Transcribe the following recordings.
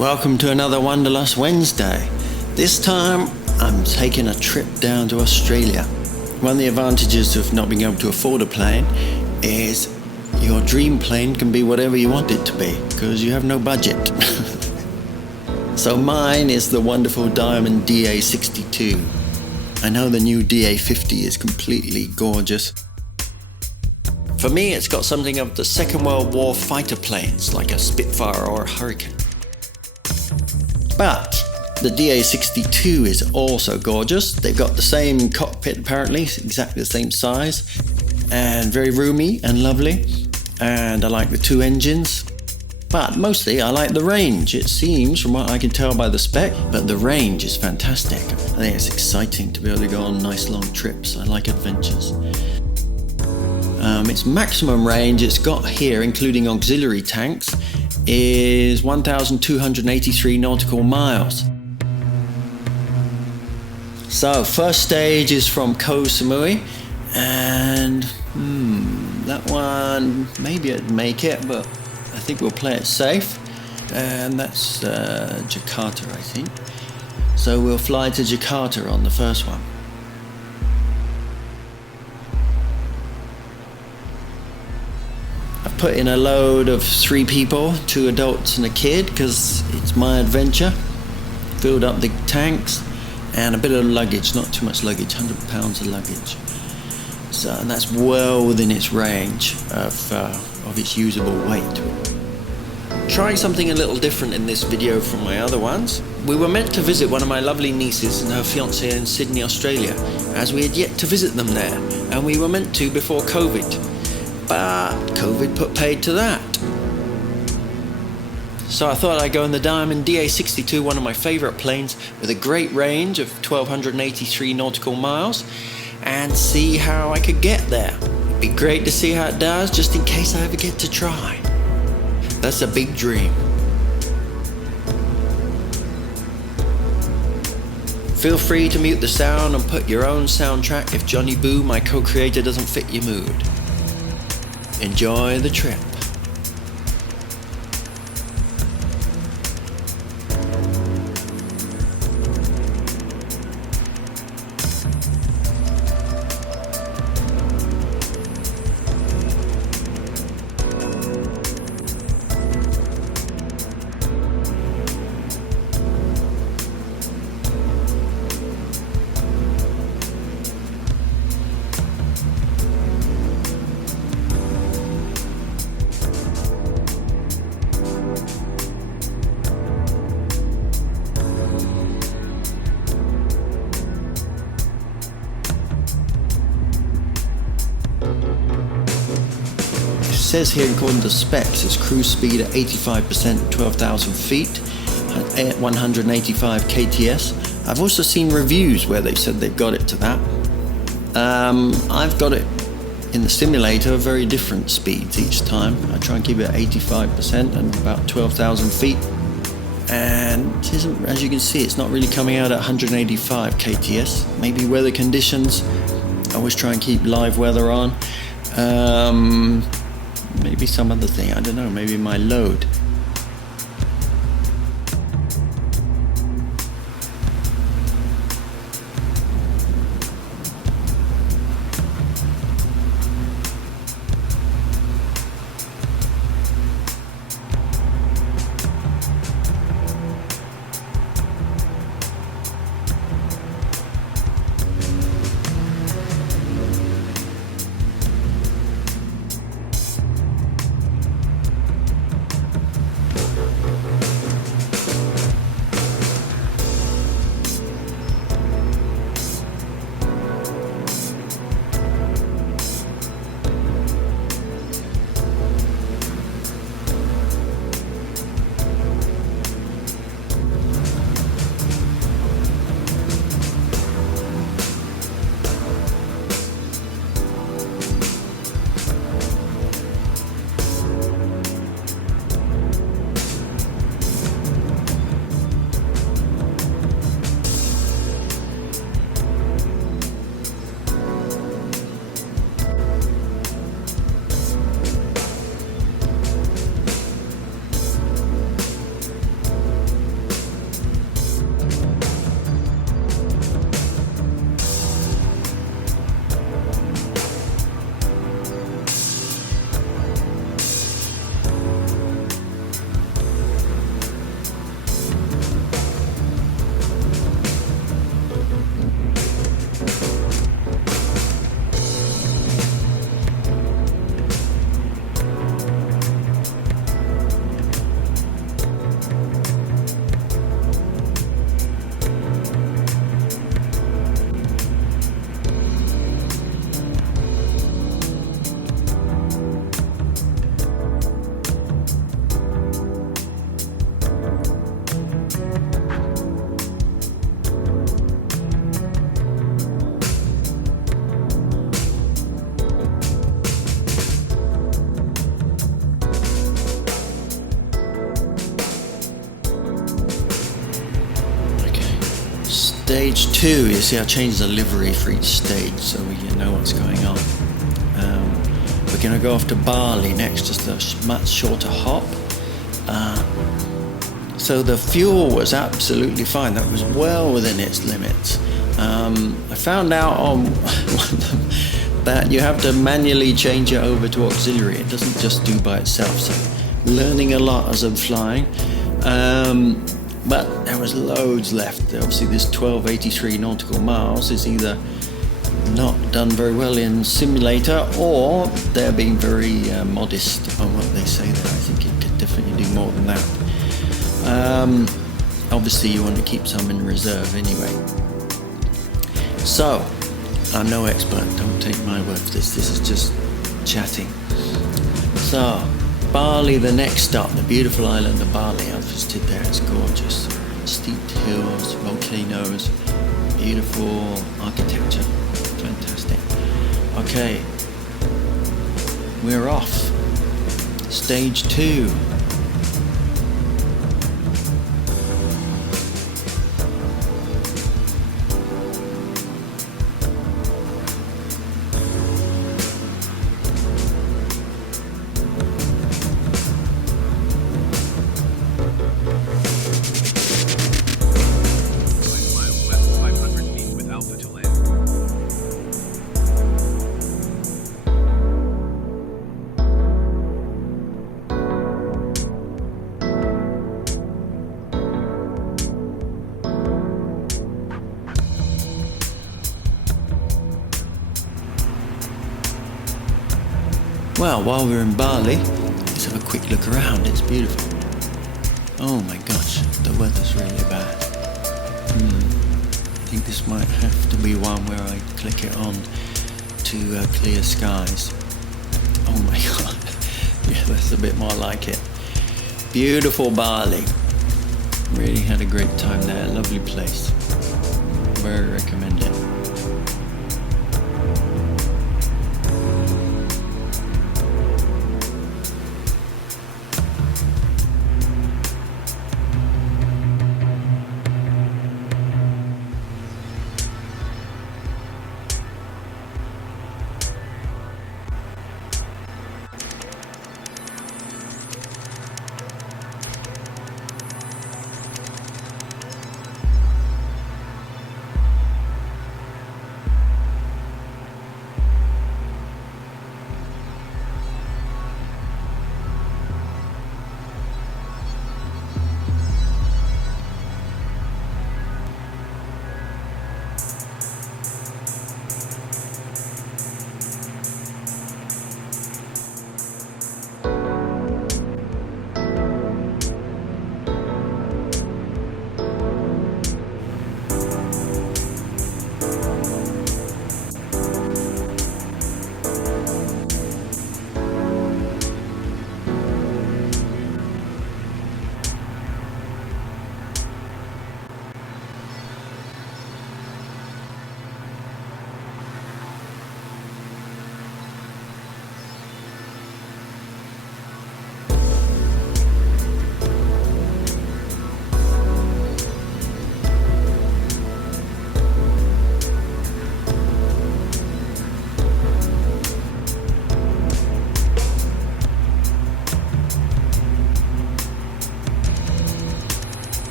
Welcome to another Wanderlust Wednesday. This time I'm taking a trip down to Australia. One of the advantages of not being able to afford a plane is your dream plane can be whatever you want it to be because you have no budget. So mine is the wonderful Diamond DA62. I know the new DA50 is completely gorgeous. For me, it's got something of the Second World War fighter planes, like a Spitfire or a Hurricane. But the DA62 is also gorgeous. They've got the same cockpit apparently, exactly the same size, and very roomy and lovely. And I like the two engines. But mostly I like the range. It seems, from what I can tell by the spec, but the range is fantastic. I think it's exciting to be able to go on nice long trips. I like adventures. Its maximum range it's got here, including auxiliary tanks, is 1,283 nautical miles. So first stage is from Koh Samui, and that one maybe I'd make it, but I think we'll play it safe. And that's Jakata, I think. So we'll fly to Jakata on the first one. I've put in a load of 3 people, 2 adults and a kid, because it's my adventure. Filled up the tanks and a bit of luggage, not too much luggage, 100 pounds of luggage. So, and that's well within its range of its usable weight. Trying something a little different in this video from my other ones. We were meant to visit one of my lovely nieces and her fiancé in Sydney, Australia, as we had yet to visit them there, and we were meant to before COVID. But COVID put paid to that. So I thought I'd go in the Diamond DA62, one of my favourite planes, with a great range of 1,283 nautical miles, and see how I could get there. It'd be great to see how it does, just in case I ever get to try. That's a big dream. Feel free to mute the sound and put your own soundtrack if Johnny Boo, my co-creator, doesn't fit your mood. Enjoy the trip. It says here, according to specs, it's cruise speed at 85% at 12,000 feet, at 185 kts. I've also seen reviews where they've said they've got it to that. I've got it in the simulator, very different speeds each time. I try and keep it at 85% and about 12,000 feet. And it isn't, as you can see, it's not really coming out at 185 kts. Maybe weather conditions. I always try and keep live weather on. Maybe some other thing, I don't know, maybe my load. Stage 2, you see I changed the livery for each stage so we know what's going on. We're going to go off to Bali next, just a much shorter hop. So the fuel was absolutely fine, that was well within its limits. I found out on that you have to manually change it over to auxiliary, it doesn't just do by itself, so learning a lot as I'm flying. But there was loads left. Obviously this 1283 nautical miles is either not done very well in simulator, or they're being very modest on what they say there. I think it could definitely do more than that. Obviously you want to keep some in reserve anyway. So, I'm no expert, don't take my word for this is just chatting. So, Bali, the next stop, the beautiful island of Bali. I've visited there, it's gorgeous. Steep hills, volcanoes, beautiful architecture, fantastic. Okay, we're off. Stage 2. Well, while we're in Bali, let's have a quick look around. It's beautiful. Oh my gosh, the weather's really bad. I think this might have to be one where I click it on to clear skies. Oh my god. Yeah, that's a bit more like it. Beautiful Bali. Really had a great time there. Lovely place. Very recommend it.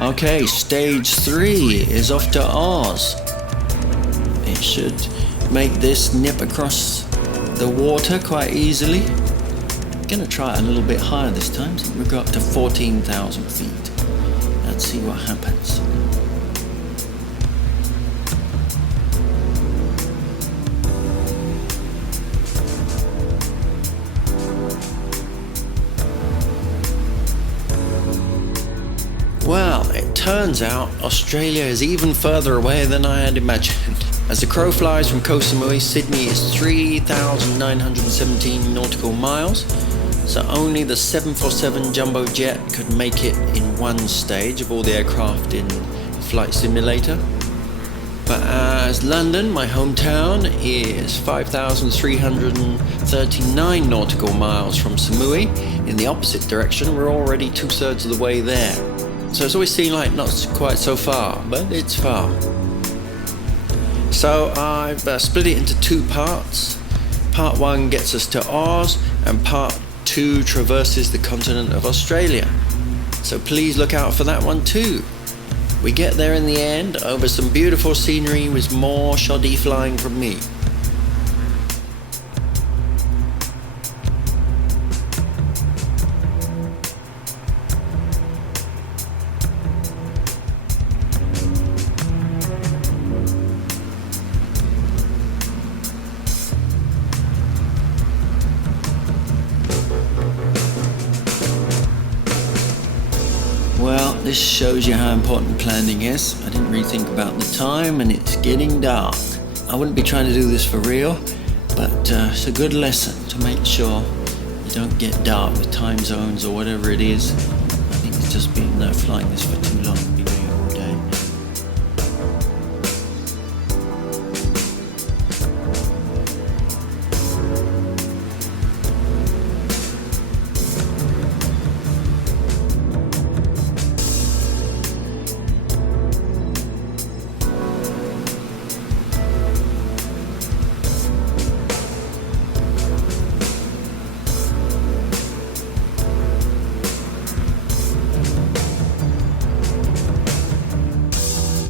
Okay, stage 3 is off to Oz. It should make this nip across the water quite easily. I'm gonna try it a little bit higher this time, so we've got up to 14,000 feet. Let's see what happens. Well, it turns out Australia is even further away than I had imagined. As the crow flies from Koh Samui, Sydney is 3,917 nautical miles, so only the 747 jumbo jet could make it in one stage of all the aircraft in Flight Simulator. But as London, my hometown, is 5,339 nautical miles from Samui in the opposite direction, we're already 2/3 of the way there. So it's always seemed like not quite so far, but it's far. So I've split it into two parts. Part 1 gets us to Oz, and part 2 traverses the continent of Australia. So please look out for that one too. We get there in the end over some beautiful scenery with more shoddy flying from me. Well, this shows you how important planning is. I didn't really think about the time, and it's getting dark. I wouldn't be trying to do this for real, but it's a good lesson to make sure you don't get dark with time zones or whatever it is. I think it's just been flying this for 2